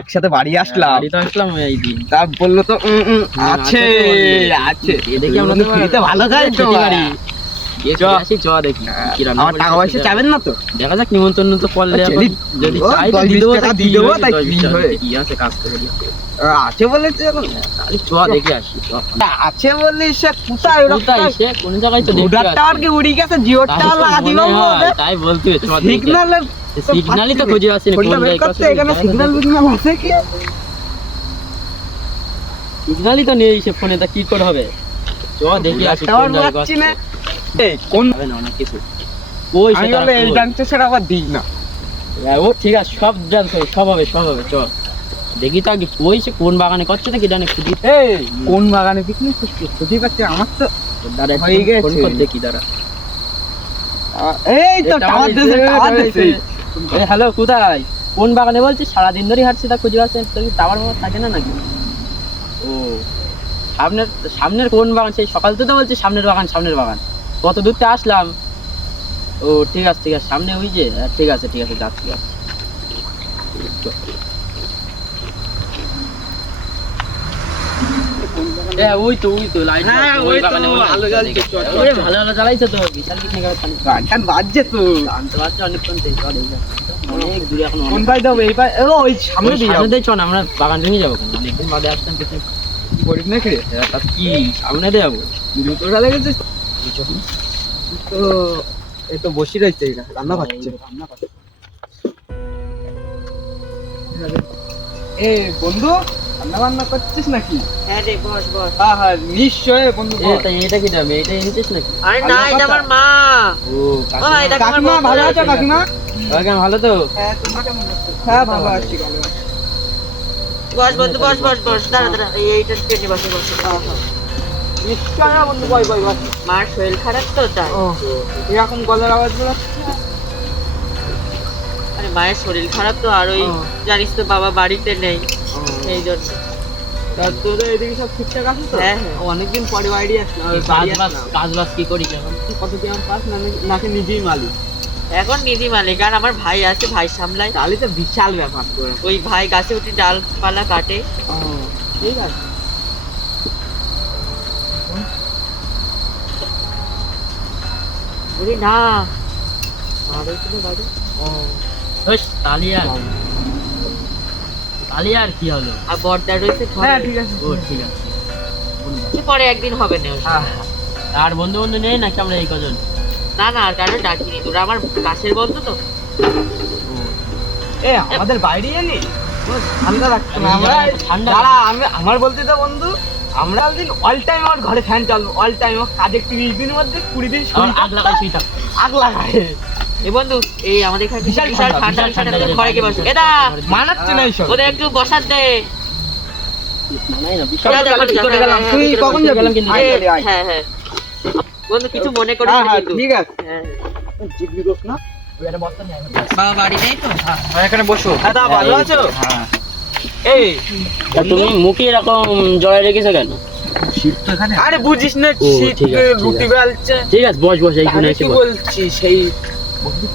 একসাথে বাড়ি আসলাম। বাড়ি তো আসলাম এই দিন। তা বললো তো আছে আছে দেখি আমরা তো ফ্রিতে ভালো যায় তো বাড়ি চ আসি, চ দেখি কি রান্না আমার টাকা পয়সা চাবেন না তো? দেখা যাক নিমন্ত্রণ তো করলে এখন যদি চাই তো 10-20 দিয়ে দেবো, টাকা তাই দিয়ে দেবো, তাই কি হবে? কি আছে কাজ করে দিই। আছে বলেছে এখন। তাহলে চ দেখি আসি, চ। আছে বলে সে কোথায় ওরা কোথায় সে কোন জায়গায় তো দেখতে ভোডার টাওয়ার কি উড়ি গেছে, জিওর তাই টাওয়ার তো লাগা দিল মনে হয়, তাই বলতে চ দেখি। সিগন্যালে সিগন্যালই তো খুঁজে আসেনি কোন জায়গায় আছে। এখানে সিগন্যাল বিগন্যাল আছে কি? সিগন্যালই তো নেই সে ফোনে, তা কি করে হবে? চ দেখি আসি টাওয়ার কোন জায়গায় পাচ্ছি আছে। না। এই কোন হবে না অনেক কিছু। ওই আমি সেটা বলে এই ডান্সে সেটা আবার দিই না। ও ঠিক আছে, সব ডান্স হবে, সব হবে চ দেখি তো আগে ওই সে কোন বাগানে করছে নাকি জানে খুঁজি। এই কোন বাগানে পিকনিক করছিস? খুঁজে পাচ্ছি আমার তো দাঁড়া হয়ে গেছে। ফোন কর দেখি দাঁড়া। এই তো টাওয়ার দেশে টাওয়ার দেশে। এই হ্যালো, কোথায় কোন বাগানে বলছিস? সারাদিন ধরে হাঁটছি তা খুঁজে পাচ্ছি তোর কি টাওয়ার মাওয়ার থাকে না নাকি? ও সামনের কোন বাগান? সেই সকাল থেকে তো বলছিস সামনের বাগান কত দূরতে আসলাম। ও ঠিক আছে সামনে ওই যে ঠিক আছে যাচ্ছি। ওই তো লাইট। হ্যাঁ, ওই তো আলো জ্বালছে, চল, চল, চল। ভালো জ্বালাইছে তো বিশাল পিকনিক হবে। গান বাজছে তো। জানতে পারছি অনেকক্ষণ থেকে চল এই যা। অনেক দূরে এখন কোন পাই যাবো? এই পাই ওই সামনে দিয়ে যাবো। দিয়ে চল, আমরা বাগান ভেঙে যাবো কেন? অনেকদিন বাদে আসলাম পিকনিক। গরিব নাকি রে? তা কি সামনে দিয়ে যাবো? জুতোটা লেগেছে তো। এই তো বসে রয়েছে, এটা রান্না পাচ্ছে। এ বন্ধু, রান্না বান্না করছিস নাকি? হ্যাঁ রে, বস হ্যাঁ হ্যাঁ নিশ্চয় বন্ধু। এটা কি যাবে? এটা এনেছিস নাকি? আরে না, এটা আমার মা। ও ও, এটা আমার কাকিমা বন্ধু ভালো আছো আছে। কাকিমা? কাকিমা ভালো তো? হ্যাঁ তোমরা কেমন আছো? হ্যাঁ ভালো আছি ভালো আছি। বস বন্ধু, বস দাঁড়া এইটা টেনে বসে। নিশ্চয় না বন্ধু, বয় মার শরীর খারাপ তো তাই। ও এরকম গলার আওয়াজ গুলো। আরে মায়ের শরীর খারাপ তো, আর ওই ও। জানিস তো বাবা বাড়িতে নেই, এই জন্য। তা তোদের এদিকে সব ঠিকঠাক আছে তো? হ্যাঁ, হ্যাঁ। অনেকদিন পরে বাড়ি আসলাম। কাজ বাজ কি করি কেমন? কত কি পাস নাকি নিজেই মালিক? এখন নিধি মালিক, আর আমার ভাই আছে, ভাই সামলায়। তাহলে তো বিশাল ব্যাপার তো। ওই ভাই গাছে উঠে ডালপালা কাটে। ও, ঠিক আছে। ওরে না, আর ওইখানে বাড়ি। বেশ তালিয়ার কি হলো? আর বর্দা রয়েছে ঘরে। হ্যাঁ ঠিক আছে। ও ঠিক আছে। সে পরে একদিন হবে না ওসব। হ্যাঁ আর বন্ধু নেই নাকি আমরা এই কজন? না আর কারো ডাকিনি, তোরা আমার কাছের বন্ধু তো। এ আমাদের বাইরে এলি ঠান্ডা লাগছে না? আমরা ঠান্ডা দাঁড়া, আমার বলতে তো বন্ধু, আমরা দিন অল টাইম আমার ঘরে ফ্যান চালবো, অল টাইম কাজে 30 দিনের মধ্যে 20 দিন আগ লাগাই শুই থাক। আগ লাগায়। এ বন্ধু, এই আমাদের এখানে বিশাল বিশাল ঠান্ডা, ঠান্ডা, বিশাল ঘরে গিয়ে বসো। এদা মানাচ্ছে না এইসব। ওদের একটু বসার দে। মানাই না চল, চল, কি করে গেলাম? তুই কখন যাবি? আয়, আয়, আয়। হ্যাঁ বন্ধু, কিছু মনে করিস হ্যাঁ না হ্যাঁ কিন্তু। ঠিক আছে। হ্যাঁ। জিতবি দোষ না? বাবা বাড়ি নেই তো? এখানে বসো। হ্যাঁ দা ভালো আছো? হ্যাঁ। এই তা তুমি মুখে এরকম জড়াই রেখেছো কেন? শীত তো এখানে। আরে বুঝিস না, ও, শীত ঠিক আছে, ঠিক রুটি আছে। বেলছে। ঠিক আছে বস এইখানে আমি এসে কি বস। বলছি, সেই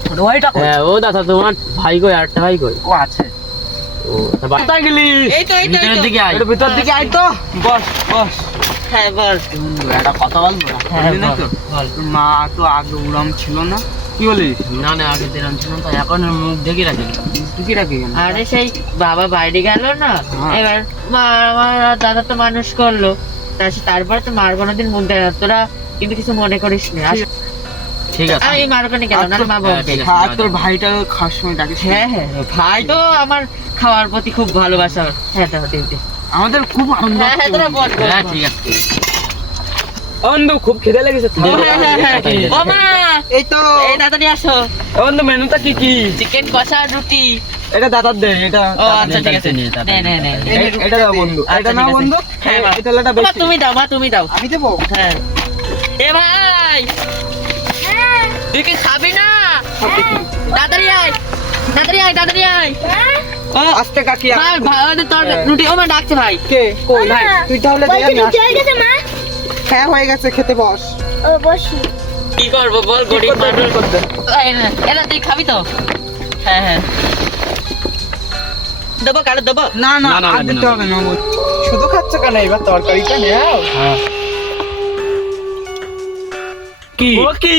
ছোট ভাইটা কই? হ্যাঁ ও দাদা তোমার ভাই কই? আরেকটা ভাই কই? ও আছে। ও তা কোথায় গেলি? এই তো ভিতরের দিকে আয়। একটু ভিতর দিকে আয় তো। বস। হ্যাঁ বল। বন্ধু একটা কথা বলবো? হ্যাঁ, বুঝলি না তো? বল। তোর মা তো আগে উড়াম ছিল না, কি বলিস? না আগে দিলাম ছিল তো, এখন ওর মুখ দেখে রাখি। তুই কি রাখি কেন? আরে সেই বাবা বাইরে গেল না, হ্যাঁ। এবার মা আমার দাদা তো মানুষ করলো, তারপর তো মার কোনোদিন মুখ দেয় না। তোরা কিন্তু কিছু মনে করিস না। ঠিক আছে। আমি মার ওখানে গেলাম না, মা বলবে। ঠিক আছে, আর তোর ভাইটা খাওয়ার সময় ডাকিস? হ্যাঁ ভাই তো আমার খাওয়ার প্রতি খুব ভালোবাসা। হ্যাঁ তো আমাদের খুব আনন্দ হ্যাঁ হচ্ছে। তোরা বল। হ্যাঁ ঠিক আছে। বন্ধু খুব খিদে লেগেছে। ও মা, এই তো এই তাড়াতাড়ি আসো। বন্ধু মেনুটা কি কি? চিকেন কষা, রুটি। এটা দাদার দে, এটা ও আচ্ছা ঠিক আছে, নে। এটা দাও বন্ধু, আচ্ছা, এটা ঠিক নাও আছে। বন্ধু। হ্যাঁ মা। এই তেলাটা মা, বেশি। তুমি দাও। আমি দেবো? হ্যাঁ। এ ভাই, তুই কি খাবি না? তাড়াতাড়ি আয়। ও আস্তে কাকি। ভাই তোর রুটি। ও মা ডাকছে ভাই। কে কই ভাই? তুই তাহলে দে, আমি আসছি। হ্যাঁ হয়ে গেছে, খেতে বস। কি করবো বল, গরিব মানুষ। এলা তুই খাবি তো? হ্যাঁ দেবো কারো দেবো? না না না, না, আর লাগবে দিতে না। হবে না শুধু খাচ্ছ কেন এবার তরকারিটা নেও কি ও কি